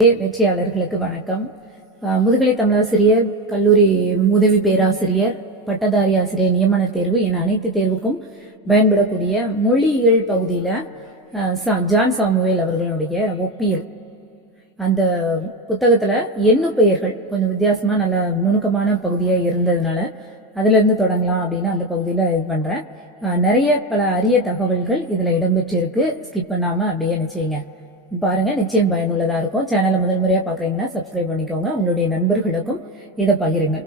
வெற்றியாளர்களுக்கு வணக்கம். முதுகலை தமிழாசிரியர், கல்லூரி உதவி பேராசிரியர், பட்டதாரி ஆசிரியர் நியமன தேர்வு என அனைத்து தேர்வுக்கும் பயன்படக்கூடிய மொழியியல் பகுதியில் ஜான் சாமுவேல் அவர்களுடைய ஒப்பியல் அந்த புத்தகத்தில் எண்ணு பெயர்கள் கொஞ்சம் வித்தியாசமாக நல்ல நுணுக்கமான பகுதியாக இருந்ததுனால அதிலிருந்து தொடங்கலாம் அப்படின்னு அந்த பகுதியில் இது பண்ணுறேன். நிறைய பல அரிய தகவல்கள் இதில் இடம்பெற்றிருக்கு. ஸ்கிப் பண்ணாமல் அப்படியே நிச்சயங்க பாருங்கள், நிச்சயம் பயனுள்ளதாக இருக்கும். சேனலை முதல் முறையாக பார்க்குறீங்கன்னா சப்ஸ்கிரைப் பண்ணிக்கோங்க. உங்களுடைய நண்பர்களுக்கும் இதை பகிருங்க.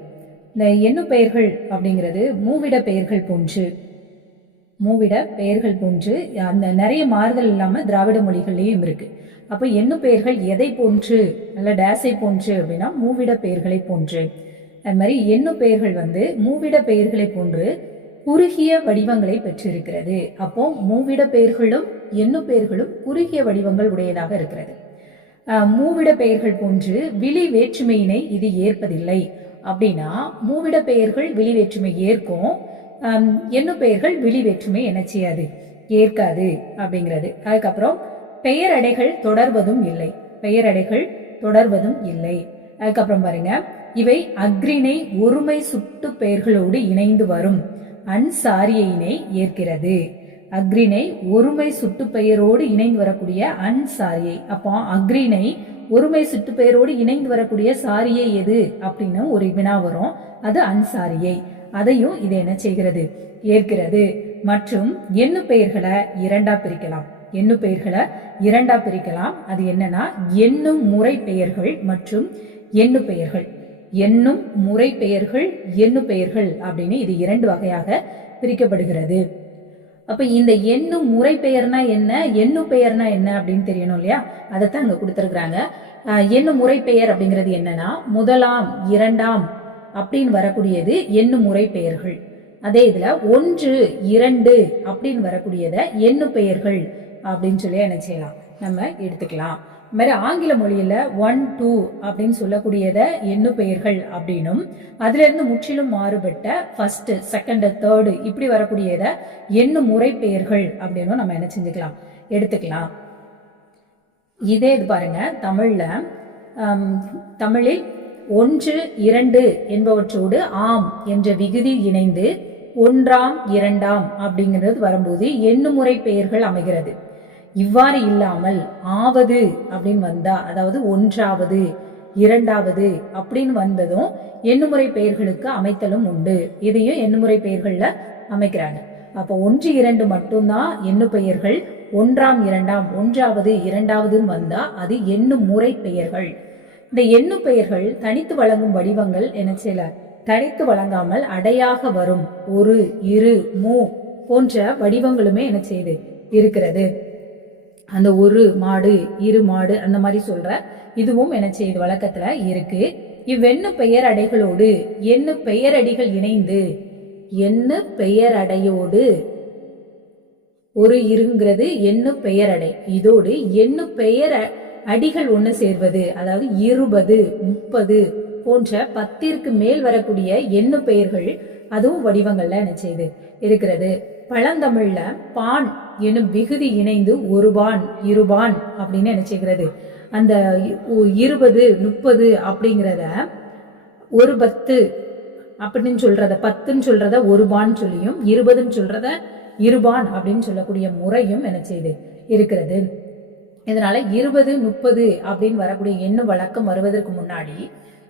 இந்த எண்ணு பெயர்கள் அப்படிங்கிறது மூவிட பெயர்கள் போன்று அந்த நிறைய மாறுதல் இல்லாமல் திராவிட மொழிகள்லையும் இருக்கு. அப்போ எண்ணு பெயர்கள் எதை போன்று, நல்ல டேஸை போன்று அப்படின்னா மூவிட பெயர்களை போன்று. அது மாதிரி எண்ணு பெயர்கள் மூவிட பெயர்களை போன்று குறுகிய வடிவங்களை பெற்றிருக்கிறது. அப்போ மூவிட பெயர்களும் எண்ணு பெயர்களும் குறுகிய வடிவங்கள் உடையதாக இருக்கிறது. மூவிட பெயர்கள் போன்று விழி வேற்றுமையினை இது ஏற்பதில்லை. அப்படின்னா மூவிட பெயர்கள் விழி வேற்றுமை ஏற்கும், எண்ணு பெயர்கள் விழி வேற்றுமை என்ன செய்யாது, ஏற்காது அப்படிங்கிறது. அதுக்கப்புறம் பெயரடைகள் தொடர்வதும் இல்லை. அதுக்கப்புறம் பாருங்க, இவை அக்ரிணை ஒருமை சுட்டு பெயர்களோடு இணைந்து வரும் அன்சாரியையினை ஏற்கிறது. அக்ரிணை ஒருமை சுட்டு பெயரோடு இணைந்து வரக்கூடிய அன்சாரியை. அப்போ அக்ரிணை ஒருமை சுட்டு பெயரோடு இணைந்து வரக்கூடிய சாரியை எது அப்படின்னு ஒரு வினா வரும். அது அன்சாரியை. அதையும் இது என்ன செய்கிறது, ஏற்கிறது. மற்றும் எண்ணு பெயர்களை இரண்டா பிரிக்கலாம். அது என்னன்னா எண்ணும் முறை பெயர்கள் மற்றும் எண்ணு பெயர்கள். எண்ணும் முறை பெயர்கள், எண்ணு பெயர்கள் அப்படின்னு இது இரண்டு வகையாக பிரிக்கப்படுகிறது. அப்ப இந்த எண்ணும் முறை பெயர்னா என்ன, எண்ணு பெயர்னா என்ன அப்படின்னு தெரியணும் இல்லையா? அதைத்தான் அங்க கொடுத்திருக்கிறாங்க. எண்ணு முறை பெயர் அப்படிங்கிறது என்னன்னா முதலாம், இரண்டாம் அப்படின்னு வரக்கூடியது எண்ணு முறை பெயர்கள். அதே இதுல 1, 2 அப்படின்னு வரக்கூடியத எண்ணு பெயர்கள் அப்படின்னு சொல்லி என்ன செய்யலாம், நம்ம எடுத்துக்கலாம். மாதிரி ஆங்கில மொழியில 1, 2 அப்படின்னு சொல்லக்கூடியத எண்ணு பெயர்கள் அப்படின்னும், அதுல இருந்து முற்றிலும் மாறுபட்ட ஃபர்ஸ்ட், செகண்ட், தேர்டு இப்படி வரக்கூடியத எண்ணு முறை பெயர்கள் அப்படின்னும் நம்ம என்ன செஞ்சுக்கலாம், எடுத்துக்கலாம். இதே இது பாருங்க, தமிழில் 1, 2 என்பவற்றோடு ஆம் என்ற விகுதி இணைந்து 1ஆம், 2ஆம் அப்படிங்கிறது வரும்போது எண்ணு முறை பெயர்கள் அமைகிறது. இவ்வாறு இல்லாமல் ஆவது அப்படின்னு வந்தா, அதாவது 1ஆவது, 2ஆவது அப்படின்னு வந்ததும் எண்ணுமுறை பெயர்களுக்கு அமைத்தலும் உண்டு. இதையும் எண்ணுமுறை பெயர்கள்ல அமைக்கிறாங்க. அப்போ 1, 2 மட்டும்தான் எண்ணு பெயர்கள். 1ஆம், 2ஆம், 1ஆவது, 2ஆவதுன்னு வந்தா அது எண்ணு முறை பெயர்கள். இந்த எண்ணு பெயர்கள் தனித்து வழங்கும் வடிவங்கள் என்ன செய்யல, தனித்து வழங்காமல் அடையாக வரும் 1, 2, 3 போன்ற வடிவங்களுமே என்ன செய்யுது, இருக்கிறது. அந்த 1 மாடு, 2 மாடு அந்த மாதிரி சொல்ற இதுவும் என்ன செய்யுது, வழக்கத்துல இருக்கு. இவ்வெண்ணு பெயர் அடைகளோடு எண்ணு பெயரடிகள் இணைந்து, எண்ணு பெயரடையோடு ஒரு இருங்கிறது எண்ணு பெயரடை, இதோடு எண்ணு பெயர் அடிகள் ஒன்று சேர்வது, அதாவது 20, 30 போன்ற 10ற்கு மேல் வரக்கூடிய எண்ணு பெயர்கள் அதுவும் வடிவங்கள்ல என்ன செய்யுது, இருக்கிறது. பழந்தமிழ்ல பான் எனும் விகுதி இணைந்து ஒருபான், இருபான் அப்படின்னு என்ன செய்கிறது, அந்த 20, 30 அப்படிங்கிறத ஒரு 10 அப்படின்னு சொல்றத, 10ன்னு சொல்றத ஒருபான் சொல்லியும் 20ன்னு சொல்றத இருபான் அப்படின்னு சொல்லக்கூடிய முறையும் என்ன செய்யுது, இருக்கிறது. இதனால 20, 30 அப்படின்னு வரக்கூடிய எண்ணு வழக்கம் வருவதற்கு முன்னாடி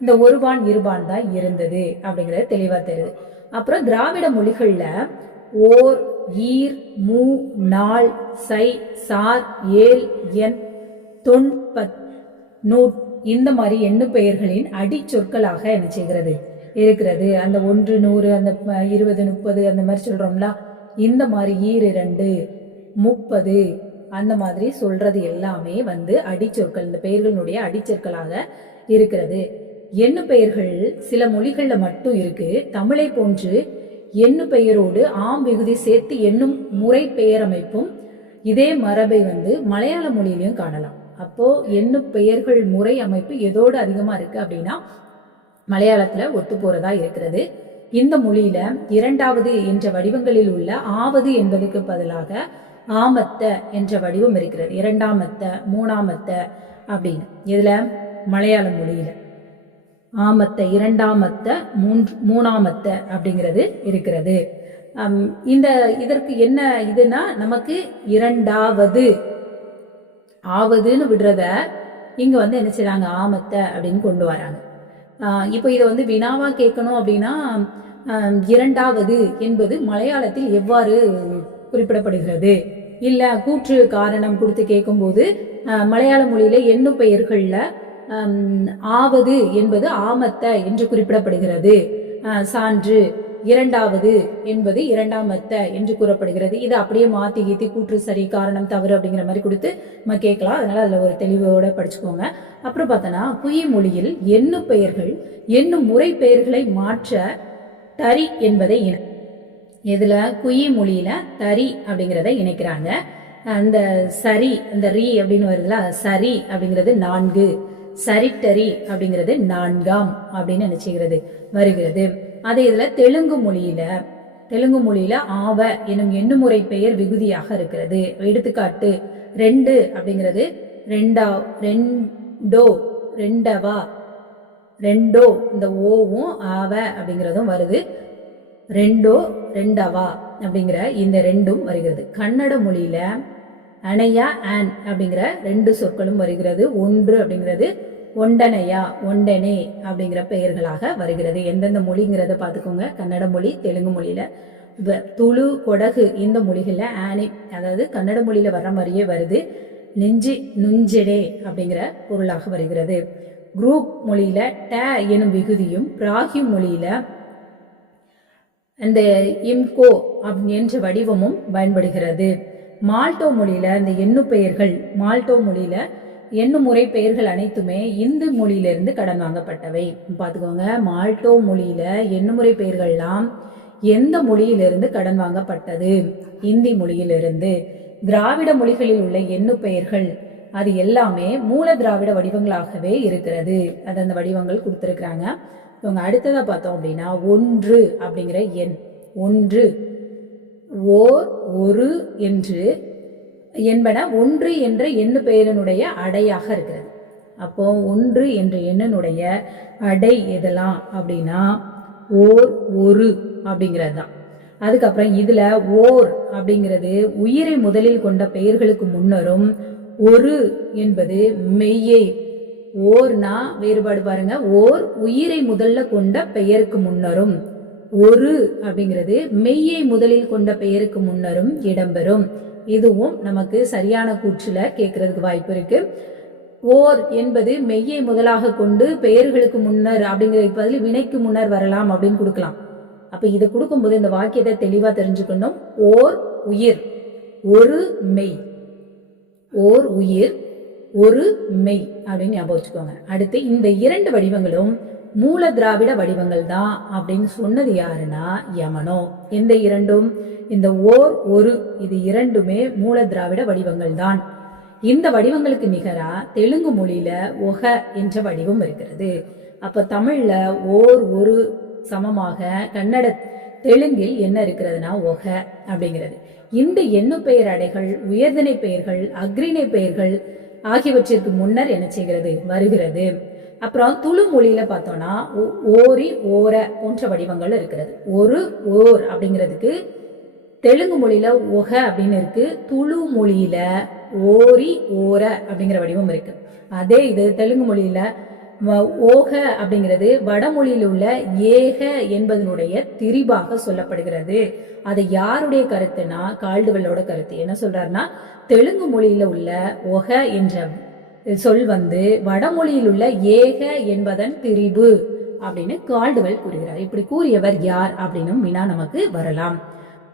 இந்த ஒருபான், இருபான் தான் இருந்தது அப்படிங்கிறது தெளிவா தெரியுது. அப்புறம் திராவிட மொழிகள்ல ஓர், ஈர், மூ, நாள், சை, சார், ஏல், என், தொன், பத், நூட் இந்த மாதிரி எண்ணு பெயர்களின் அடி சொற்களாக என்ன செய்கிறது, இருக்கிறது. அந்த 1, 100, அந்த 20, 30 அந்த மாதிரி சொல்றோம்ல, இந்த மாதிரி ஈர், 2, 30 அந்த மாதிரி சொல்றது எல்லாமே அடிச்சொற்கள், இந்த பெயர்களுடைய அடிச்சொற்களாக இருக்கிறது. எண்ணு பெயர்கள் சில மொழிகள்ல மட்டும் இருக்கு. தமிழை போன்று எண்ணு பெயரோடு ஆம் விகுதி சேர்த்து எண்ணும் முறை பெயர் அமைப்பும் இதே மரபை மலையாள மொழியிலையும் காணலாம். அப்போ எண்ணு பெயர்கள் முறை அமைப்பு எதோடு அதிகமா இருக்கு அப்படின்னா மலையாளத்துல ஒத்து போறதா இருக்கிறது. இந்த மொழியில 2வது என்ற வடிவங்களில் உள்ள ஆவது என்பதற்கு பதிலாக ஆமத்த என்ற வடிவம் இருக்கிறது. 2ஆமத்த, 3ஆமத்த அப்படின்னு. இதுல மலையாள மொழியில ஆமத்த, இரண்டாமத்த, மூணாமத்த அப்படிங்கிறது இருக்கிறது. இதற்கு என்ன இதுனா, நமக்கு இரண்டாவது ஆவதுன்னு விடுறத இங்க என்ன செய்றாங்க, ஆமத்த அப்படின்னு கொண்டு வராங்க. இப்போ இதை வினாவா கேட்கணும் அப்படின்னா, இரண்டாவது என்பது மலையாளத்தில் எவ்வாறு குறிப்பிடப்படுகிறது, இல்ல கூற்று காரணம் கொடுத்து கேட்கும்போது மலையாள மொழியில எண்ணும் பெயர்கள்ல ஆவது என்பது ஆமத்த என்று குறிப்பிடப்படுகிறது. சான்று இரண்டாவது என்பது இரண்டாமத்த என்று கூறப்படுகிறது. இதை அப்படியே மாத்தி கீத்தி கூற்று சரி காரணம் தவறு அப்படிங்கிற மாதிரி கொடுத்து நம்ம கேட்கலாம். அதனால அதுல ஒரு தெளிவோட படிச்சுக்கோங்க. அப்புறம் பார்த்தோன்னா, குயி மொழியில் எண்ணு பெயர்கள் எண்ணும் முறை பெயர்களை மாற்ற தரி என்பதை இதுல குயி மொழியில தரி அப்படிங்கிறத இணைக்கிறாங்க. அந்த சரி, அந்த ரீ அப்படின்னு வருதுல, சரி அப்படிங்கிறது 4, சரிட்டரி அப்படிங்கிறது 4ஆம் அப்படின்னு நினைச்சுகிறது வருகிறது. அதே இதுல தெலுங்கு மொழியில ஆவ எனும் எண்ணுமுறை பெயர் விகுதியாக இருக்கிறது. எடுத்துக்காட்டு 2 அப்படிங்கிறது ரெண்டோ, ரெண்டவா, ரெண்டோ, இந்த ஓவும் ஆவ அப்படிங்கிறதும் வருது. ரெண்டோ, ரெண்டவா அப்படிங்கிற இந்த ரெண்டும் வருகிறது. கன்னட மொழியில அணையா ஆன் அப்படிங்கிற 2 சொற்களும் வருகிறது. ஒன்று அப்படிங்கிறது ஒண்டனையா, ஒண்டனே அப்படிங்கிற பெயர்களாக வருகிறது. எந்தெந்த மொழிங்கிறத பார்த்துக்கோங்க. கன்னட மொழி, தெலுங்கு மொழியில, துளு, கொடகு இந்த மொழிகள்ல ஆனி, அதாவது கன்னட மொழியில வர்ற மாதிரியே வருது. நெஞ்சு, நுஞ்செடே அப்படிங்கிற பொருளாக வருகிறது. குரூப் மொழியில ட எனும் விகுதியும், பிராகி மொழியில அந்த இம்கோ என்ற வடிவமும் பயன்படுகிறது. மால்டோ மொழியில இந்த எண்ணு பெயர்கள், மால்டோ மொழியில எண்ணும் முறை பெயர்கள் அனைத்துமே இந்து மொழியிலிருந்து கடன் வாங்கப்பட்டவை. பார்த்துக்கோங்க, மால்டோ மொழியில எண்ணுமுறை பெயர்கள்லாம் எந்த மொழியிலிருந்து கடன் வாங்கப்பட்டது? இந்தி மொழியிலிருந்து. திராவிட மொழிகளில் உள்ள எண்ணு பெயர்கள் அது எல்லாமே மூல திராவிட வடிவங்களாகவே இருக்கிறது. அது அந்த வடிவங்கள் கொடுத்துருக்குறாங்க. இவங்க அடுத்ததா பார்த்தோம் அப்படின்னா, ஒன்று அப்படிங்கிற எண், ஒன்று, ஓர், ஒரு என்று என்பன ஒன்று என்ற எண்ணு பெயரினுடைய அடையாக இருக்கிறது. அப்போ ஒன்று என்ற எண்ணினுடைய அடை எதெல்லாம் அப்படின்னா ஓர், ஒரு அப்படிங்கிறது தான். அதுக்கப்புறம் இதுல ஓர் அப்படிங்கிறது உயிரை முதலில் கொண்ட பெயர்களுக்கு முன்னரும், ஒரு என்பது மெய்யை, ஓர்னா வேறுபாடு பாருங்க, ஓர் உயிரை முதல்ல கொண்ட பெயருக்கு முன்னரும், ஒரு அப்படிங்கிறது மெய்யை முதலில் கொண்ட பெயருக்கு முன்னரும் இடம்பெறும். இதுவும் நமக்கு சரியான கூற்றுல கேட்கறதுக்கு வாய்ப்பு இருக்கு. ஓர் என்பது மெய்யை முதலாக கொண்டு பெயர்களுக்கு முன்னர் அப்படிங்கிறதுக்கு பதில் வினைக்கு முன்னர் வரலாம் அப்படின்னு கொடுக்கலாம். அப்ப இதை கொடுக்கும்போது இந்த வாக்கியத்தை தெளிவா தெரிஞ்சுக்கணும். ஓர் உயிர், ஒரு மெய், ஓர் உயிர், ஒரு மெய் அப்படின்னு ஞாபகம் வச்சுக்கோங்க. அடுத்து இந்த 2 வடிவங்களும் மூல திராவிட வடிவங்கள் தான் அப்படின்னு சொன்னது யாருன்னா யமனோ. எந்த 2ம்? இந்த ஓர், ஒரு, இது 2மே மூல திராவிட வடிவங்கள் தான். இந்த வடிவங்களுக்கு நிகரா தெலுங்கு மொழியில ஒக என்ற வடிவம் இருக்கிறது. அப்ப தமிழ்ல ஓர், ஒரு சமமாக கன்னட, தெலுங்கில் என்ன இருக்கிறதுனா ஒக அப்படிங்கிறது. இந்த எண்ணு பெயர் அடைகள் உயர்திணை பெயர்கள், அக்ரிணை பெயர்கள் ஆகியவற்றிற்கு முன்னர் என்ன செய்கிறது? வருகிறது. அப்புறம் துளு மொழியில பார்த்தோம்னா ஓரி, ஓர போன்ற வடிவங்கள் இருக்கிறது. ஒரு, ஓர் அப்படிங்கிறதுக்கு தெலுங்கு மொழியில ஒக அப்படின்னு இருக்கு. துளு மொழியில ஓரி, ஓர அப்படிங்கிற வடிவம் இருக்கு. அதே இது தெலுங்கு மொழியில ஓக அப்படிங்கிறது வடமொழியில் உள்ள ஏக என்பதனுடைய திரிபாக சொல்லப்படுகிறது. அது யாருடைய கருத்துனா கால்டுவெல்லோட கருத்து. என்ன சொல்றாருன்னா, தெலுங்கு மொழியில உள்ள ஒக என்ற சொல் வடமொழியில் உள்ள ஏக என்பதன் திரிபு அப்படின்னு கால்டுவெல் கூறுகிறார். இப்படி கூறியவர் யார் அப்படின்னு வினா நமக்கு வரலாம்.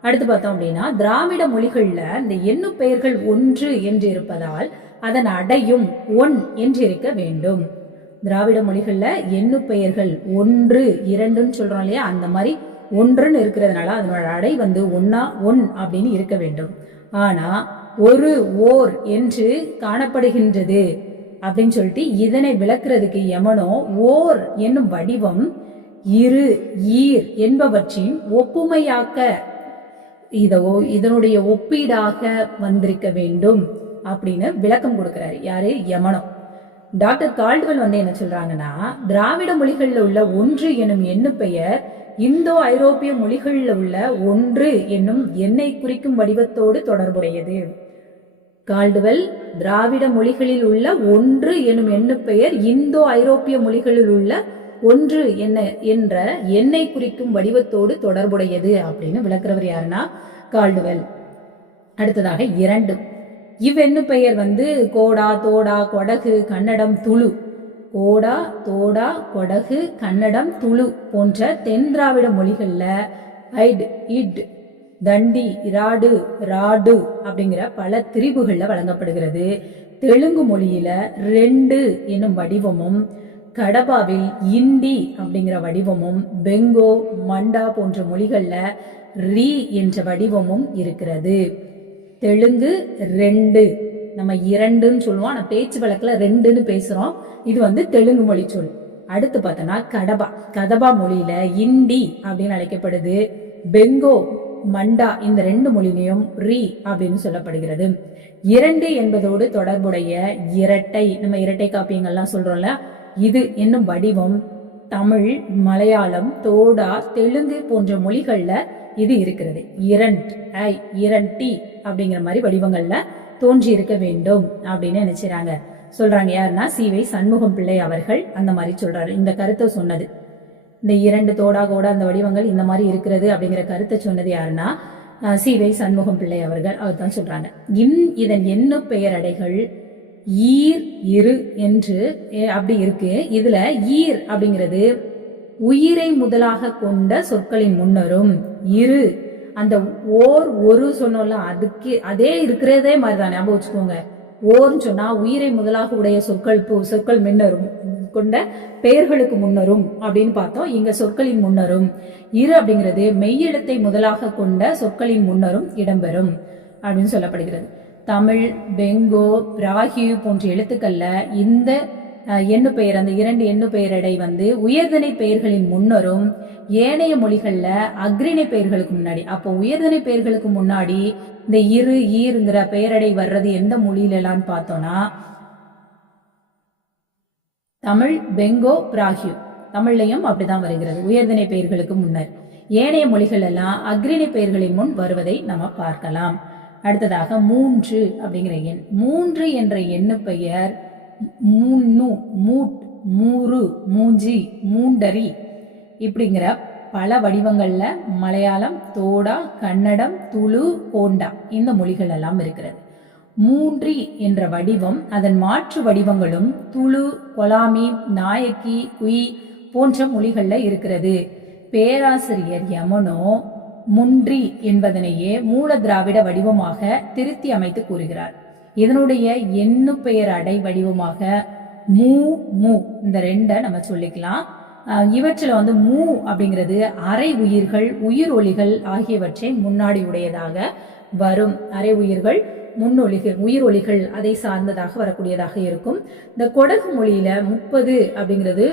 அடுத்து பார்த்தோம் அப்படின்னா, திராவிட மொழிகள்ல இந்த எண்ணு பெயர்கள் ஒன்று என்று இருப்பதால் அதன் அடையும் ஒன் என்று இருக்க வேண்டும். திராவிட மொழிகள்ல எண்ணு பெயர்கள் 1, 2ன்னு சொல்றோம் இல்லையா, அந்த மாதிரி ஒன்றுன்னு இருக்கிறதுனால அதனோட அடை ஒன்னா, ஒன் அப்படின்னு இருக்க வேண்டும். ஆனா ஒரு, ஓர் என்று காணப்படுகின்றது அப்படின்னு சொல்லிட்டு இதனை விளக்குறதுக்கு யமனோ ஓர் என்னும் வடிவம் இரு, ஈர் என்பவற்றின் ஒப்புமையாக்க இதனுடைய ஒப்பீடாக வந்திருக்க வேண்டும் அப்படின்னு விளக்கம் கொடுக்கிறாரு. யாரு? யமனோ. டாக்டர் கால்டுவெல் என்ன சொல்றாங்கன்னா, திராவிட மொழிகளில் உள்ள ஒன்று எனும் எண்ணு பெயர் இந்தோ ஐரோப்பிய மொழிகளில் உள்ள ஒன்று என்னும் எண்ணை குறிக்கும் வடிவத்தோடு தொடர்புடையது. கால்டுவெல் திராவிட மொழிகளில் உள்ள ஒன்று எனும் எண்ணு பெயர் இந்தோ ஐரோப்பிய மொழிகளில் உள்ள ஒன்று என்ற எண்ணை குறிக்கும் வடிவத்தோடு தொடர்புடையது அப்படின்னு விளக்குறவர் யாருன்னா கால்டுவெல். அடுத்ததாக 2. இவ்வெண்ணு பெயர் கோடா, தோடா, கொடகு, கன்னடம், துளு. கோடா, தோடா, கொடகு, கன்னடம், துளு போன்ற தென் திராவிட மொழிகள்ல ஐட், இட், தண்டி, இராடு, ராடு அப்படிங்கிற பல திரிபுகள்ல வழங்கப்படுகிறது. தெலுங்கு மொழியில 2 என்னும் வடிவமும், கடபாவில் இண்டி அப்படிங்கிற வடிவமும், பெங்கோ, மண்டா போன்ற மொழிகள்ல ரீ என்ற வடிவமும் இருக்கிறது. தெலுங்கு 2, நம்ம 2ன்னு சொல்லுவோம், ஆனா பேச்சு வழக்குல 2ன்னு பேசுறோம். இது தெலுங்கு மொழி சொல். அடுத்து பார்த்தோம்னா கதபா மொழியில இண்டி அப்படின்னு அழைக்கப்படுது. பெங்கோ, மண்டா இந்த 2 மொழியிலையும் ரீ அப்படின்னு சொல்லப்படுகிறது. 2 என்பதோடு தொடர்புடைய இரட்டை, நம்ம இரட்டை காப்பியங்கள்லாம் சொல்றோம்ல, இது என்னும் வடிவம் தமிழ், மலையாளம், தோடா, தெலுங்கு போன்ற மொழிகள்ல இது இருக்கிறது. இரண்டி அப்படிங்கிற மாதிரி வடிவங்கள்ல தோன்றி இருக்க வேண்டும் அப்படின்னு நினைச்சாங்க சொல்றாங்க. யாருன்னா சி.வை. சண்முகம் பிள்ளை அவர்கள் அந்த மாதிரி சொல்றாரு. இந்த கருத்தை சொன்னது, இந்த 2 தோடா, கோடா அந்த வடிவங்கள் இந்த மாதிரி இருக்கிறது அப்படிங்கிற கருத்தை சொன்னது யாருன்னா சி.வை. சண்முகம் பிள்ளை அவர்கள். அவர் தான் சொல்றாங்க. இதன் எண்ணு பெயரடைகள் ஈர், இரு என்று அப்படி இருக்கு. இதுல ஈர் அப்படிங்கிறது உயிரை முதலாக கொண்ட சொற்களின் முன்னரும், இரு அந்த ஓர், ஒரு சொன்னோம்ல, அதுக்கு அதே இருக்கிறதே மாதிரிதான் ஞாபகம் வச்சுக்கோங்க. ஓர்ன்னு சொன்னா உயிரை முதலாக உடைய சொற்கள் முன்னரும் கொண்ட பெயர்களுக்கு முன்னரும் அப்படின்னு பார்த்தோம். இங்க சொற்களின் முன்னரும். இரு அப்படிங்கிறது மெய்யெழுத்தை முதலாக கொண்ட சொற்களின் முன்னரும் இடம்பெறும் அப்படின்னு சொல்லப்படுகிறது. தமிழ், பெங்கோ, பிராகி போன்ற எழுத்துக்கள்ல இந்த எண்ணு பெயர், அந்த 2 எண்ணு பெயரடை உயர்தனை பெயர்களின் முன்னரும், ஏனைய மொழிகள்ல அக்ரிணை பெயர்களுக்கு முன்னாடி. அப்போ உயர்தனை பெயர்களுக்கு முன்னாடி இந்த இரு, ஈருங்கிற பெயரடை வர்றது எந்த மொழியிலாம் பார்த்தோம்னா தமிழ், பெங்கோ, பிராகியு தமிழ்லையும் அப்படிதான் வருகிறது உயர்தனை பெயர்களுக்கு முன்னர். ஏனைய மொழிகள் எல்லாம் அக்ரிணை பெயர்களின் முன் வருவதை நம்ம பார்க்கலாம். அடுத்ததாக 3 அப்படிங்கிற எண். 3 என்ற எண்ணு பெயர் மூன்னு, மூட், மூரு, மூஞ்சி, மூண்டரி இப்படிங்கிற பல வடிவங்கள்ல மலையாளம், தோடா, கன்னடம், துளு, கோண்டா இந்த மொழிகள் எல்லாம் இருக்கிறது. 3 என்ற வடிவம் அதன் மாற்று வடிவங்களும் துளு, கொலாமி, நாயக்கி, குய் போன்ற மொழிகள்ல இருக்கிறது. பேராசிரியர் யமனோ முன்றி என்பதனையே மூல திராவிட வடிவமாக திருத்தி அமைத்து கூறுகிறார். இதனுடைய எண்ணு பெயர் அடை வடிவமாக மூ, மூ இந்த 2 நம்ம சொல்லிக்கலாம். இவற்றில் மூ அப்படிங்கிறது அரை உயிர்கள், உயிர் ஒலிகள் ஆகியவற்றை முன்னாடி உடையதாக வரும். அரை உயிர்கள், முன்னொலிகள், உயிர் ஒலிகள் அதை சார்ந்ததாக வரக்கூடியதாக இருக்கும். இந்த கொடகு மொழியில 30 அப்படிங்கிறது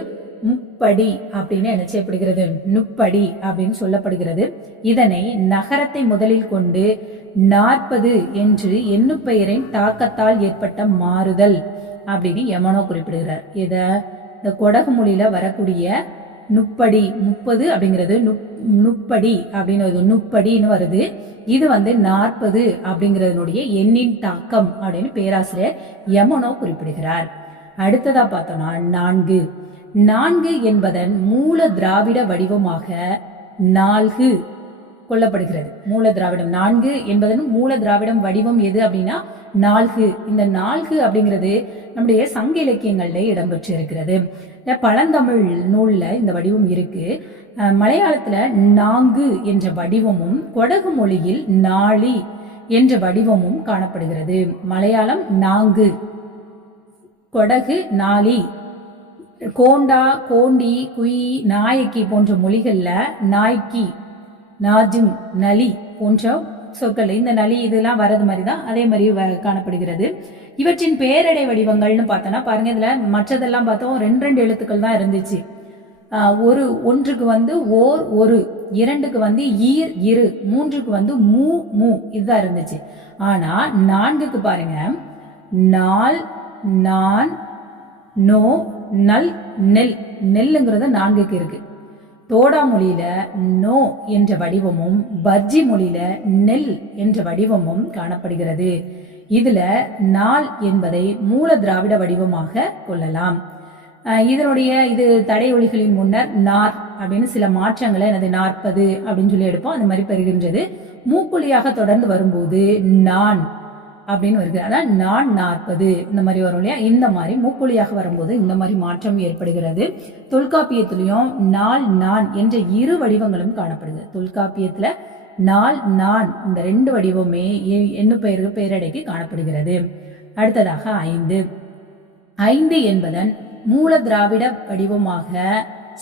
முப்படி அப்படின்னு என்ன செய்யப்படுகிறது, நுப்படி அப்படின்னு சொல்லப்படுகிறது. இதனை நகரத்தை முதலில் கொண்டு 40 என்று எண்ணு பெயரின் தாக்கத்தால் ஏற்பட்ட மாறுதல் அப்படின்னு யமனோ குறிப்பிடுகிறார். இந்த கொடகு மொழியில வரக்கூடிய நுப்படி, 30 அப்படிங்கிறது நுப்படி அப்படின்னு நுப்படின்னு வருது. இது 40 அப்படிங்கிறதுனுடைய எண்ணின் தாக்கம் அப்படின்னு பேராசிரியர் யமனோ குறிப்பிடுகிறார். அடுத்ததா பார்த்தோம்னா 4 என்பதன் மூல திராவிட வடிவமாக நால்கு கொள்ளப்படுகிறது. மூல திராவிடம் 4 என்பதன் மூல திராவிடம் வடிவம் எது அப்படின்னா நால்கு. இந்த 4 அப்படிங்கிறது நம்முடைய சங்க இலக்கியங்கள்ல இடம்பெற்று இருக்கிறது. பழந்தமிழ் நூல்ல இந்த வடிவம் இருக்கு. மலையாளத்துல 4 என்ற வடிவமும், கொடகு மொழியில் 4 என்ற வடிவமும் காணப்படுகிறது. மலையாளம் 4, கொடகு 4, கோண்டா, கோண்டி, குய், நாயக்கி போன்ற மொழிகள்ல நாய்க்கி, நாஜுங், நலி போன்ற சொற்கள், இந்த நலி இதெல்லாம் வரது மாதிரிதான் அதே மாதிரி காணப்படுகிறது. இவற்றின் பேரடை வடிவங்கள்னு பார்த்தோன்னா பாருங்க, இதுல மற்றதெல்லாம் பார்த்தோம் 2 எழுத்துக்கள் தான் இருந்துச்சு. ஒன்றுக்கு ஓர், ஒரு, 2க்கு ஈர், இரு, 3க்கு மூ, மூ இதுதான் இருந்துச்சு. ஆனா 4க்கு பாருங்க நால், நான், நோ, நல், நெல். நெல்லுங்கிறது 4க்கு இருக்கு. தோடா மொழியில நோ என்ற வடிவமும் பர்ஜி மொழியில நெல் என்ற வடிவமும் காணப்படுகிறது. இதுல நாள் என்பதை மூல திராவிட வடிவமாக கொள்ளலாம். இது தடை ஒலிகளின் முன்னர் நார் அப்படின்னு சில மாற்றங்களை எனது 40 அப்படின்னு சொல்லி எடுப்போம். அந்த மாதிரி பெறுகின்றது. மூக்குழியாக தொடர்ந்து வரும்போது நான் அப்படின்னு வருது. அதான் நான் 40 இந்த மாதிரி வரும் இல்லையா. இந்த மாதிரி மூக்குழியாக வரும்போது இந்த மாதிரி மாற்றம் ஏற்படுகிறது. தொல்காப்பியத்திலையும் நாள் நான் என்ற 2 வடிவங்களும் காணப்படுது. தொல்காப்பியத்துல நாள் நான் இந்த 2 வடிவமே எண்ணு பெயரடைக்கு காணப்படுகிறது. அடுத்ததாக 5. 5 என்பதன் மூல திராவிட வடிவமாக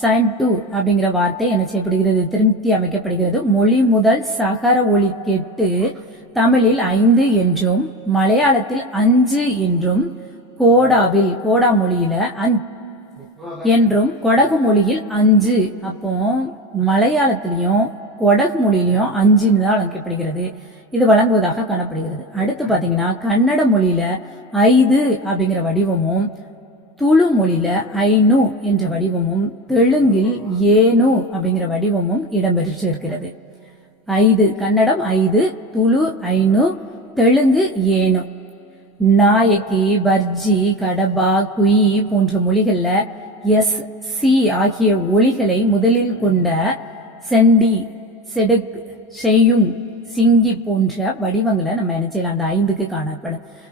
சைன்டு அப்படிங்கிற வார்த்தை என்ன செய்யப்படுகிறது, திருத்தி அமைக்கப்படுகிறது. மொழி முதல் சகர ஒலி கெட்டு தமிழில் 5 என்றும் மலையாளத்தில் 5 என்றும் கோடா மொழியில என்றும் கொடகு மொழியில் 5. அப்போ மலையாளத்திலையும் கொடகு மொழியிலையும் 5 தான் வழங்கப்படுகிறது. இது வழங்குவதாக காணப்படுகிறது. அடுத்து பாத்தீங்கன்னா கன்னட மொழியில 5 அப்படிங்கிற வடிவமும் துளு மொழியில ஐனு என்ற வடிவமும் தெலுங்கில் ஏனு அப்படிங்கிற வடிவமும் இடம்பெற்றிருக்கிறது. 5 கன்னடம் 5, துளு ஐனு, தெலுங்கு ஏனு. நாயக்கி, பர்ஜி, கடபா, குயி போன்ற மொழிகள்ல எஸ், சி ஆகிய ஒலிகளை முதலில் கொண்ட செண்டி, செடுக், செய்யுங், சிங்கி போன்ற வடிவங்களை நம்ம என்ன செய்யலாம், அந்த 5க்கு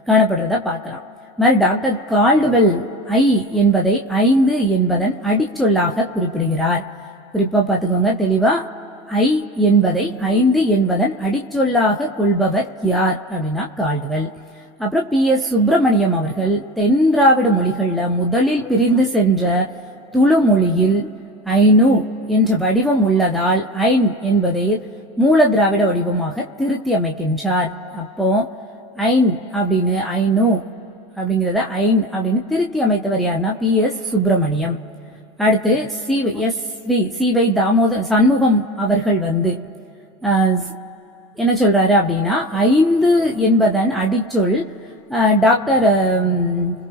காணப்படுறத பார்க்கலாம். மாதிரி டாக்டர் கால்டுவெல் ஐ என்பதை 5 என்பதன் அடிச்சொல்லாக குறிப்பிடுகிறார். குறிப்பா பார்த்துக்கோங்க தெளிவா. ஐ என்பதை 5 என்பதன் அடிச்சொல்லாக கொள்பவர் யார் அப்படின்னா கால்டுவெல். அப்புறம் PS சுப்பிரமணியம் அவர்கள் தென் திராவிட மொழிகள்ல முதலில் பிரிந்து சென்ற துளு மொழியில் ஐனு என்ற வடிவம் உள்ளதால் ஐன் என்பதை மூல திராவிட வடிவமாக திருத்தி அமைக்கின்றார். அப்போ ஐன் அப்படின்னு ஐனு அப்படிங்கிறத ஐன் அப்படின்னு திருத்தி அமைத்தவர் யாருன்னா PS சுப்பிரமணியம். அடுத்து சிவை சண்முகம் அவர்கள் என்ன சொல்றாரு அப்படின்னா 5 என்பதன் அடிச்சொல் டாக்டர்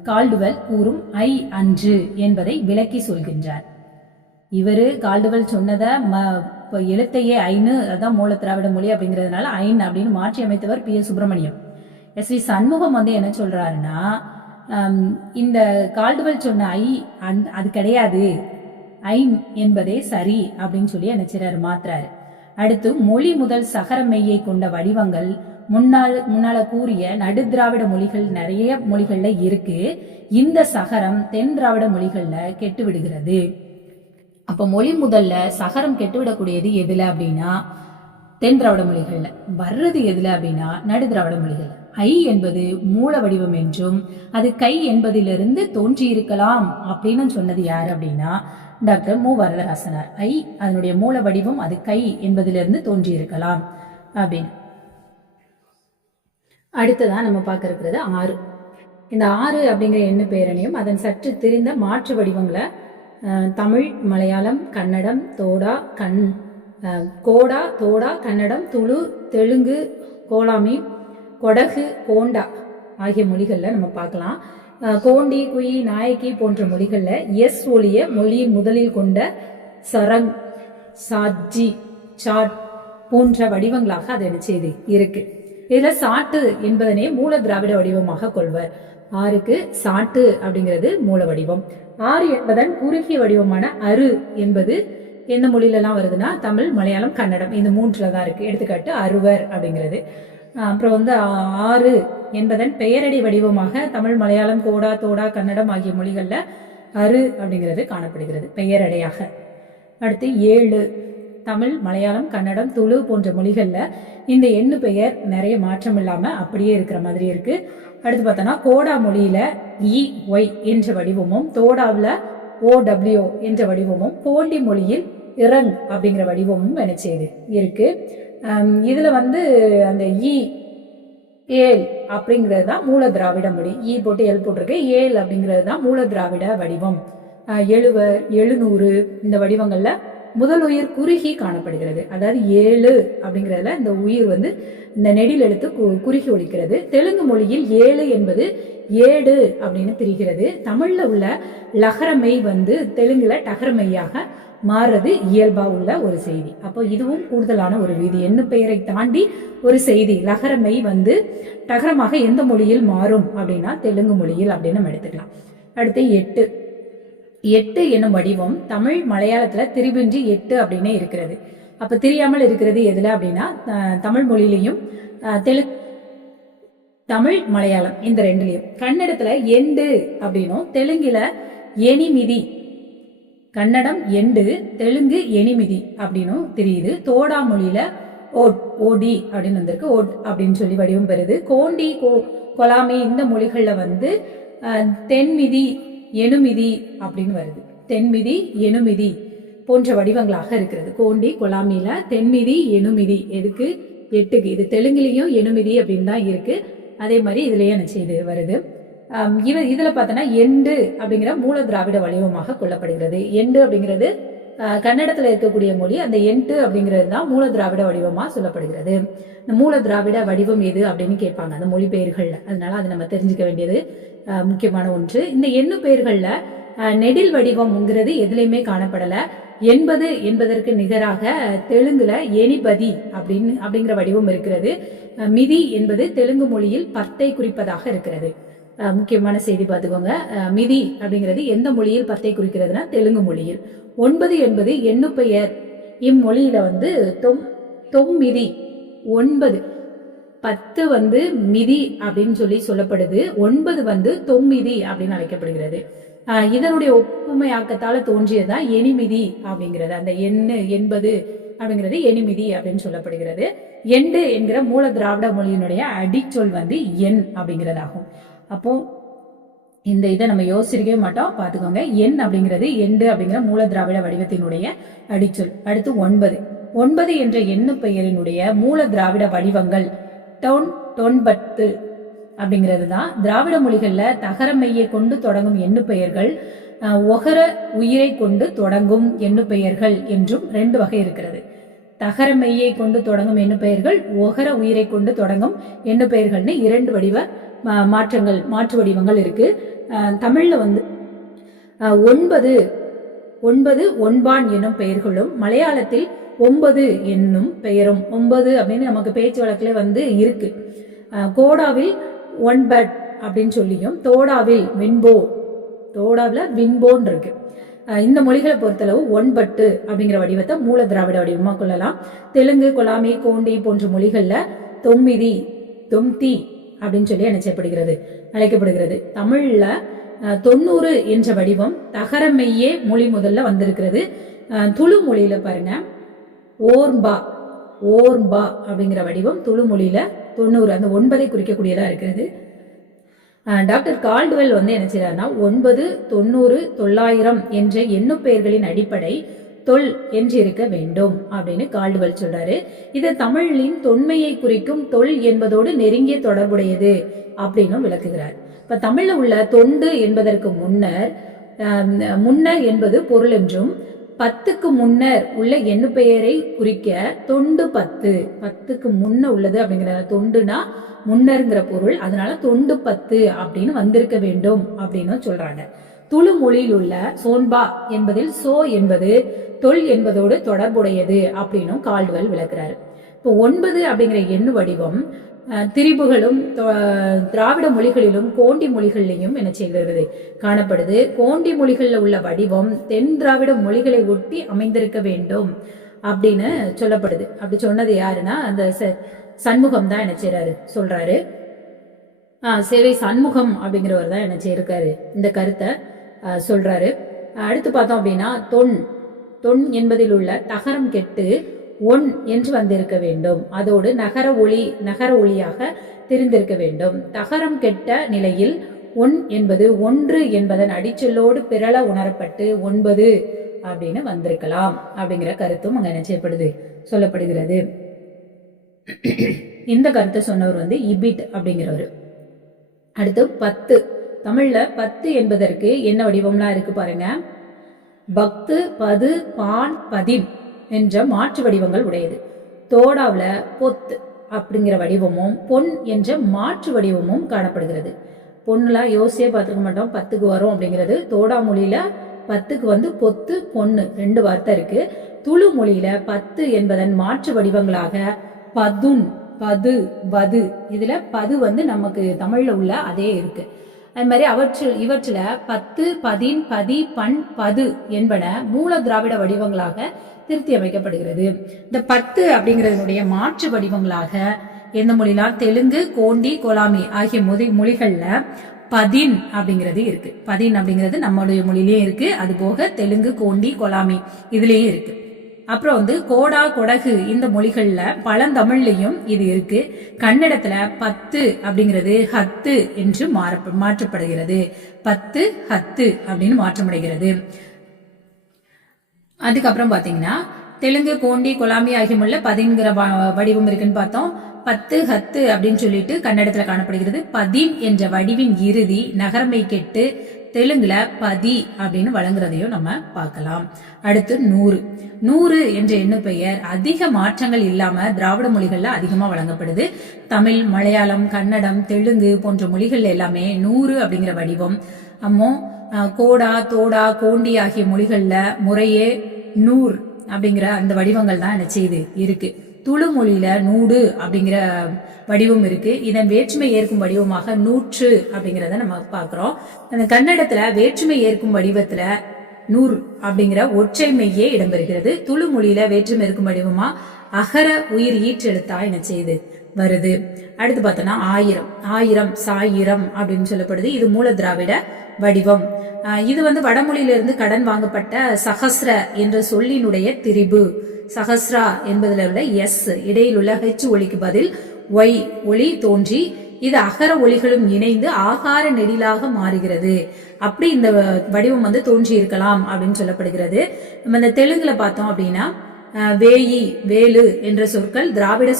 கால்டுவெல் கூறும் ஐ அன்று என்பதை விளக்கி சொல்கின்றார். இவரு கால்டுவெல் சொன்னத எழுத்தையே ஐனு, அதான் மூல திராவிட மொழி அப்படிங்கிறதுனால ஐன் அப்படின்னு மாற்றி அமைத்தவர் PS சுப்பிரமணியம். SV சண்முகம் என்ன சொல்றாருன்னா, இந்த கால்டுவெல் சொன்ன ஐ அது கிடையாது, ஐன் என்பதே சரி அப்படின்னு சொல்லி என்ன செய்றாரு, மாத்துறாரு. அடுத்து மொழி முதல் சகர மெய்யை கொண்ட வடிவங்கள் முன்னால கூறிய நடுதிராவிட மொழிகள் நிறைய மொழிகள்ல இருக்கு. இந்த சகரம் தென் திராவிட மொழிகள்ல கெட்டு விடுகிறது. அப்ப மொழி முதல்ல சகரம் கெட்டுவிடக்கூடியது எதுல அப்படின்னா தென் திராவிட மொழிகள்ல. வர்றது எதுல அப்படின்னா நடு திராவிட மொழிகள். ஐ என்பது மூல வடிவம் என்றும் அது கை என்பதிலிருந்து தோன்றியிருக்கலாம் அப்படின்னு சொன்னது யாரு அப்படின்னா டாக்டர் மு வரதராசனார். ஐ அதனுடைய மூல வடிவம் அது கை என்பதிலிருந்து தோன்றியிருக்கலாம் அப்படின்னு. அடுத்ததான் நம்ம பார்க்க இருக்கிறது 6. இந்த 6 அப்படிங்கிற எண்ணு பேரணியும் அதன் சற்று தெரிந்த மாற்று வடிவங்களை தமிழ், மலையாளம், கன்னடம், கோடா, தோடா, கன்னடம், துளு, தெலுங்கு, கோலாமி, கொடகு, கோண்டா ஆகிய மொழிகளில் நம்ம பார்க்கலாம். கோண்டி, குயி, நாயக்கி போன்ற மொழிகளில் எஸ் ஒலிய மொழியின் முதலில் கொண்ட சரங், சாட்ஜி, சாட் போன்ற வடிவங்களாக அது என்ன செய்து இருக்கு. இதுல சாட்டு என்பதனே மூல திராவிட வடிவமாக கொள்வர். 6க்கு சாட்டு அப்படிங்கிறது மூல வடிவம். 6 என்பதன் குறுகிய வடிவமான அரு என்பது எந்த மொழியிலலாம் வருதுன்னா தமிழ், மலையாளம், கன்னடம் இந்த 3ல தான் இருக்கு. எடுத்துக்காட்டு அருவர் அப்படிங்கிறது. அப்புறம் 6 என்பதன் பெயரடி வடிவமாக தமிழ், மலையாளம், கோடா, தோடா, கன்னடம் ஆகிய மொழிகள்ல அரு அப்படிங்கிறது காணப்படுகிறது பெயரடையாக. அடுத்து 7 தமிழ், மலையாளம், கன்னடம், துளு போன்ற மொழிகள்ல இந்த எண்ணு பெயர் நிறைய மாற்றம் இல்லாம அப்படியே இருக்கிற மாதிரி இருக்கு. அடுத்து பார்த்தோம்னா கோடா மொழியில EY என்ற வடிவமும் தோடாவில் OW என்ற வடிவமும் போண்டி மொழியில் இறங் அப்படிங்கிற வடிவமும் என்ன செய்யுது இருக்கு. இதுல அந்த ஏல் அப்படிங்கிறது தான் மூல திராவிட மொழி. போட்டு எல் போட்டிருக்கு. ஏல் அப்படிங்கிறது தான் மூல திராவிட வடிவம். 70, 700 இந்த வடிவங்கள்ல முதல் உயிர் குறுகி காணப்படுகிறது. அதாவது 7 அப்படிங்கிறதுல இந்த உயிர் வந்து இந்த நெடில் எழுத்து குறுகி ஒலிக்கிறது. தெலுங்கு மொழியில் 7 என்பது ஏடு அப்படின்னு திரிகிறது. தமிழ்ல உள்ள லகரமெய் வந்து தெலுங்குல டகரமெய்யாக மாறுறது இயல்பா உள்ள ஒரு செய்தி. அப்போ இதுவும் கூடுதலான ஒரு விதி. எண்ணு பெயரை தாண்டி ஒரு செய்தி லகரமெய் வந்து டகரமாக எந்த மொழியில் மாறும் அப்படின்னா தெலுங்கு மொழியில் அப்படின்னு நம்ம எடுத்துக்கலாம். அடுத்து 8. 8 என்னும் வடிவம் தமிழ் மலையாளத்துல திரிபின்றி 8 அப்படின்னே இருக்கிறது. அப்ப தெரியாமல் இருக்கிறது எதுல அப்படின்னா தமிழ் மொழியிலையும் தமிழ் மலையாளம் இந்த ரெண்டுலயும். கன்னடத்துல எண்டு அப்படின்னும் தெலுங்குல எனிமிதி, கன்னடம் எண்டு, தெலுங்கு எனிமிதி அப்படின்னும் தெரியுது. தோடா மொழியில ஓடி அப்படின்னு வந்திருக்கு, ஓட் அப்படின்னு சொல்லி வடிவம் பெறுது. கோண்டி கொலாமி இந்த மொழிகள்ல வந்து தென்மிதி எனுமிதி அப்படின்னு வருது. தென்மிதி எனுமிதி போன்ற வடிவங்களாக இருக்கிறது. கோண்டி கொலாமியில தென்மிதி எனுமிதி எதுக்கு 8க்கு. இது தெலுங்குலையும் எனுமிதி அப்படின்னு தான் இருக்கு. அதே மாதிரி இதுலயே என்ன செய்து வருது. இதுல பார்த்தோன்னா எண்டு அப்படிங்கிற மூல திராவிட வடிவமாக கொள்ளப்படுகிறது. எண்டு அப்படிங்கிறது கன்னடத்துல இருக்கக்கூடிய மொழி. அந்த எண்டு அப்படிங்கிறது தான் மூல திராவிட வடிவமா சொல்லப்படுகிறது. இந்த மூல திராவிட வடிவம் எது அப்படின்னு கேட்பாங்க அந்த மொழி பெயர்கள்ல. அதனால அதை நம்ம தெரிஞ்சுக்க வேண்டியது முக்கியமான ஒன்று. இந்த எண்ணு பெயர்கள்ல நெடில் வடிவம்ங்கிறது எதுலையுமே காணப்படல. 80 என்பதற்கு நிகராக தெலுங்குல எனிபதி அப்படிங்கிற வடிவம் இருக்கிறது. மிதி என்பது தெலுங்கு மொழியில் 10ஐ குறிப்பதாக இருக்கிறது. முக்கியமான செய்தி பார்த்துக்கோங்க. மிதி அப்படிங்கிறது எந்த மொழியில் 10ஐ குறிக்கிறதுனா தெலுங்கு மொழியில். 9 என்பது எண்ணு பெயர். இம்மொழியில வந்து தொம்மிதி 9, 10 வந்து மிதி அப்படின்னு சொல்லி சொல்லப்படுது. 9 வந்து தொம்மிதி அப்படின்னு அழைக்கப்படுகிறது. இதனுடைய ஒப்புமையாக்கத்தால தோன்றியதுதான் எனிமிதி அப்படிங்கிறது. அந்த 80 அப்படிங்கிறது எனிமிதி அப்படின்னு சொல்லப்படுகிறது. எண்டு என்கிற மூல திராவிட மொழியினுடைய அடிச்சொல் வந்து எண் அப்படிங்கிறதாகும். அப்போ இந்த இதை நம்ம யோசிக்கவே மாட்டோம், பார்த்துக்கோங்க. எண் அப்படிங்கிறது எண்டு அப்படிங்கிற மூல திராவிட வடிவத்தினுடைய அடிச்சொல். அடுத்து 9 என்ற எண்ணு பெயரினுடைய மூல திராவிட வடிவங்கள் டொன்பத்து அப்படிங்கிறது தான். திராவிட மொழிகள்ல தகரமெய்யை கொண்டு தொடங்கும் எண்ணு பெயர்கள் ஒகர உயிரை கொண்டு தொடங்கும் எண்ணு பெயர்கள் என்றும் 2 வகை இருக்கிறது. தகரமெய்யை கொண்டு தொடங்கும் எண்ணு பெயர்கள், ஒகர உயிரை கொண்டு தொடங்கும் எண்ணு பெயர்கள்னு 2 வடிவ மாற்று வடிவங்கள் இருக்கு. தமிழ்ல வந்து 9 ஒன்பான் என்னும் பெயர்களும், மலையாளத்தில் 9 என்னும் பெயரும். 9 அப்படின்னு நமக்கு பேச்சு வழக்குல வந்து இருக்கு. கோடாவில் ஒன்பட் அப்படின்னு சொல்லியும், தோடாவில் வின்போன் இருக்கு. இந்த மொழிகளை பொறுத்தளவு ஒன்பட்டு அப்படிங்கிற வடிவத்தை மூல திராவிட வடிவமா கொள்ளலாம். தெலுங்கு, கொலாமி, கோண்டி போன்ற மொழிகள்ல தொம்மிதி, தொம்தி அப்படின்னு சொல்லி அழைக்கப்படுகிறது. தமிழ்ல 90 என்ற வடிவம் தகரமெய்யே மொழி முதல்ல வந்திருக்கிறது. துளு மொழியில பாருங்க ஓர்பா அப்படிங்கிற வடிவம் துளு மொழியில 90 அந்த 9ஐ குறிக்கக்கூடியதா இருக்கிறது. டாக்டர் கால்டுவெல் வந்து என்ன செய்யறாருன்னா 9, 90, 900 என்ற எண்ணு பெயர்களின் அடிப்படை தொல் என்று இருக்க வேண்டும் அப்படின்னு கால்டுவெல் சொல்றாரு. இது தமிழின் தொன்மையை குறிக்கும் தொல் என்பதோடு நெருங்கிய தொடர்புடையது அப்படின்னு விளக்குகிறார். இப்ப தமிழ்ல உள்ள தொண்டு என்பதற்கு முன்னர் என்பது பொருள் என்றும், 10க்கு முன்னர் உள்ள எண்ணு பெயரை குறிக்க தொண்டு 10க்கு முன்ன உள்ளது அப்படிங்கிற தொண்டுனா முன்னர்ங்கிற பொருள். அதனால தொண்டு 10 அப்படின்னு வந்திருக்க வேண்டும் அப்படின்னு சொல்றாங்க. துளு மொழியில் உள்ள சோன்பா என்பதில் சோ என்பது தொல் என்பதோடு தொடர்புடையது அப்படின்னும் கால்டுவெல் விளக்குறாரு. இப்போ 9 அப்படிங்கிற எண்ணு வடிவம் திரிபுகளும் திராவிட மொழிகளிலும் கோண்டி மொழிகளிலும் என்ன செய்கிறது காணப்படுது. கோண்டி மொழிகள்ல உள்ள வடிவம் தென் திராவிட மொழிகளை ஒட்டி அமைந்திருக்க வேண்டும் அப்படின்னு சொல்லப்படுது. அப்படி சொன்னது யாருன்னா அந்த சண்முகம் தான் என்ன செய்யறாரு சொல்றாரு. சேவை சண்முகம் அப்படிங்கிறவர் தான் என்ன செய்யிருக்காரு இந்த கருத்தை சொல்றாரு. அடுத்து பார்த்தோம் அப்படின்னா தொன் என்பதில் உள்ள தகரம் கெட்டு ஒன் என்று வந்திருக்க வேண்டும். அதோடு நகர ஒளியாக தெரிந்திருக்க வேண்டும். தகரம் கெட்ட நிலையில் ஒன் என்பது 1 என்பதன் அடிச்சொல்லோடு பிறள உணரப்பட்டு 9 அப்படின்னு வந்திருக்கலாம் அப்படிங்கிற கருத்தும் அங்க என்ன செய்யப்படுது சொல்லப்படுகிறது. இந்த கருத்தை சொன்னவர் வந்து இபிட் அப்படிங்கிறவர். அடுத்து 10 தமிழ்ல 10 என்பதற்கு என்ன வடிவம்லாம் இருக்கு பாருங்க. பக்து, பது, பான், பதின் என்ற மாற்று வடிவங்கள் உடையது. தோடாவில் பொத்து அப்படிங்கிற வடிவமும் பொன் என்ற மாற்று வடிவமும் காணப்படுகிறது. பொண்ணுலாம் யோசியே பார்த்துக்க மாட்டோம், 10க்கு வரும் அப்படிங்கிறது. தோடா மொழியில 10க்கு வந்து பொத்து, பொண்ணு 2 வார்த்தை இருக்கு. துளு மொழியில 10 என்பதன் மாற்று வடிவங்களாக பதுன், பது, வது. இதுல பது வந்து நமக்கு தமிழ்ல உள்ள அதே இருக்கு. அது மாதிரி இவற்றில் 10, பதின், பதி, பண், பது என்பன மூல திராவிட வடிவங்களாக திருத்தி அமைக்கப்படுகிறது. இந்த 10 அப்படிங்கிறதுடைய மாற்று வடிவங்களாக எந்த மொழிலாம் தெலுங்கு, கோண்டி, கொலாமி ஆகிய மொழிகள்ல பதின் அப்படிங்கிறது இருக்கு. பதின் அப்படிங்கிறது நம்மளுடைய மொழியிலேயே இருக்கு. அது போக தெலுங்கு, கோண்டி, கொலாமி இதுலயும் இருக்கு. அப்புறம் வந்து கோடா, கொடகு இந்த மொழிகள்ல பழந்தமிழ்லையும் இது இருக்கு. கன்னடத்துல 10 அப்படிங்கிறது ஹத்து என்று மாற்றப்படுகிறது. 10 ஹத்து அப்படின்னு மாற்றமடைகிறது. அதுக்கப்புறம் பாத்தீங்கன்னா தெலுங்கு, கோண்டி, கொலாமி ஆகிய மொழியில பதின்கிற வடிவம் இருக்குன்னு பார்த்தோம். 10 ஹத்து அப்படின்னு சொல்லிட்டு கன்னடத்துல காணப்படுகிறது. பதின் என்ற வடிவின் இறுதி நகரமை கெட்டு தெலுங்குல பதி அப்படின்னு வழங்குறதையும் நம்ம பார்க்கலாம். அடுத்து 100. 100 என்ற எண்ணு பெயர் அதிக மாற்றங்கள் இல்லாம திராவிட மொழிகள்ல அதிகமா வழங்கப்படுது. தமிழ், மலையாளம், கன்னடம், தெலுங்கு போன்ற மொழிகள் எல்லாமே 100 அப்படிங்கிற வடிவம். கோடா, தோடா, கோண்டி ஆகிய மொழிகள்ல முறையே 100 அப்படிங்கிற அந்த வடிவங்கள் தான் என்ன செய்யுது இருக்கு. துளு மொழியில 100 அப்படிங்கிற வடிவம் இருக்கு. இதன் வேற்றுமை ஏற்கும் வடிவமாக 100 அப்படிங்கிறத நம்ம பார்க்கிறோம். அந்த கன்னடத்துல வேற்றுமை ஏற்கும் வடிவத்துல 100 அப்படிங்கிற ஒற்றை மெய்யே இடம்பெறுகிறது. துளு மொழியில வேற்றுமை இருக்கும் வடிவமா அகர உயிர் ஈற்றெழுத்தா என்ன செய்யுது வருது. அடுத்து பார்த்தோம்னா 1000. 1000 சாயிரம் அப்படின்னு சொல்லப்படுது. இது மூல திராவிட வடிவம். இது வந்து வடமொழியிலிருந்து கடன் வாங்கப்பட்ட சஹஸ்ர என்ற சொல்லினுடைய திரிபு. சஹஸ்ரா என்பதில் உள்ள எஸ் இடையில் உள்ள ஹெச் ஒலிக்கு பதில் ஒய் ஒலி தோன்றி இது அகர ஒலிகளும் இணைந்து ஆகார நெடிலாக மாறுகிறது. அப்படி இந்த வடிவம் வந்து தோன்றி இருக்கலாம் அப்படின்னு சொல்லப்படுகிறது. நம்ம இந்த தெலுங்குல பார்த்தோம் அப்படின்னா வேயி, வேலு என்ற சொற்கள் திராவிட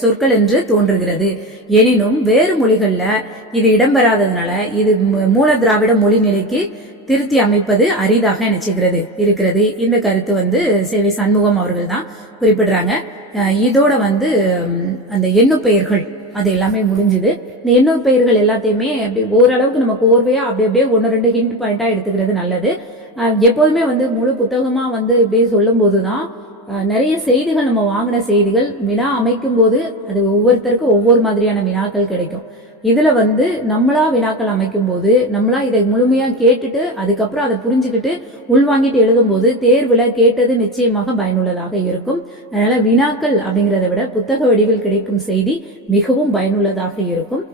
சொற்கள் என்று தோன்றுகிறது. எனினும் வேறு மொழிகள்ல இது இடம்பெறாததுனால இது மூல திராவிட மொழி நிலைக்கு திருத்தி அமைப்பது அரிதாக நினைச்சுகிறது இருக்கிறது. இந்த கருத்து வந்து சேவை சண்முகம் அவர்கள் தான் குறிப்பிடுறாங்க. இதோட வந்து அந்த எண்ணு பெயர்கள் அது எல்லாமே முடிஞ்சுது. இந்த எண்ணு பெயர்கள் எல்லாத்தையுமே அப்படி ஓரளவுக்கு நம்ம கோர்வையா அப்படியே 1-2 ஹிண்ட் பாயிண்டா எடுத்துக்கிறது நல்லது. எப்போதுமே வந்து முழு புத்தகமா வந்து இப்படி சொல்லும் போதுதான் நிறைய செய்திகள் நம்ம வாங்கின செய்திகள் வினா அமைக்கும் போது அது ஒவ்வொருத்தருக்கும் ஒவ்வொரு மாதிரியான வினாக்கள் கிடைக்கும். இதுல வந்து நம்மளா வினாக்கள் அமைக்கும் போது நம்மளா இதை முழுமையா கேட்டுட்டு அதுக்கப்புறம் அதை புரிஞ்சுக்கிட்டு உள்வாங்கிட்டு எழுதும் போது தேர்வுல கேட்டது நிச்சயமாக பயனுள்ளதாக இருக்கும். அதனால வினாக்கள் அப்படிங்கிறத விட புத்தக வடிவில் கிடைக்கும் செய்தி மிகவும் பயனுள்ளதாக இருக்கும்.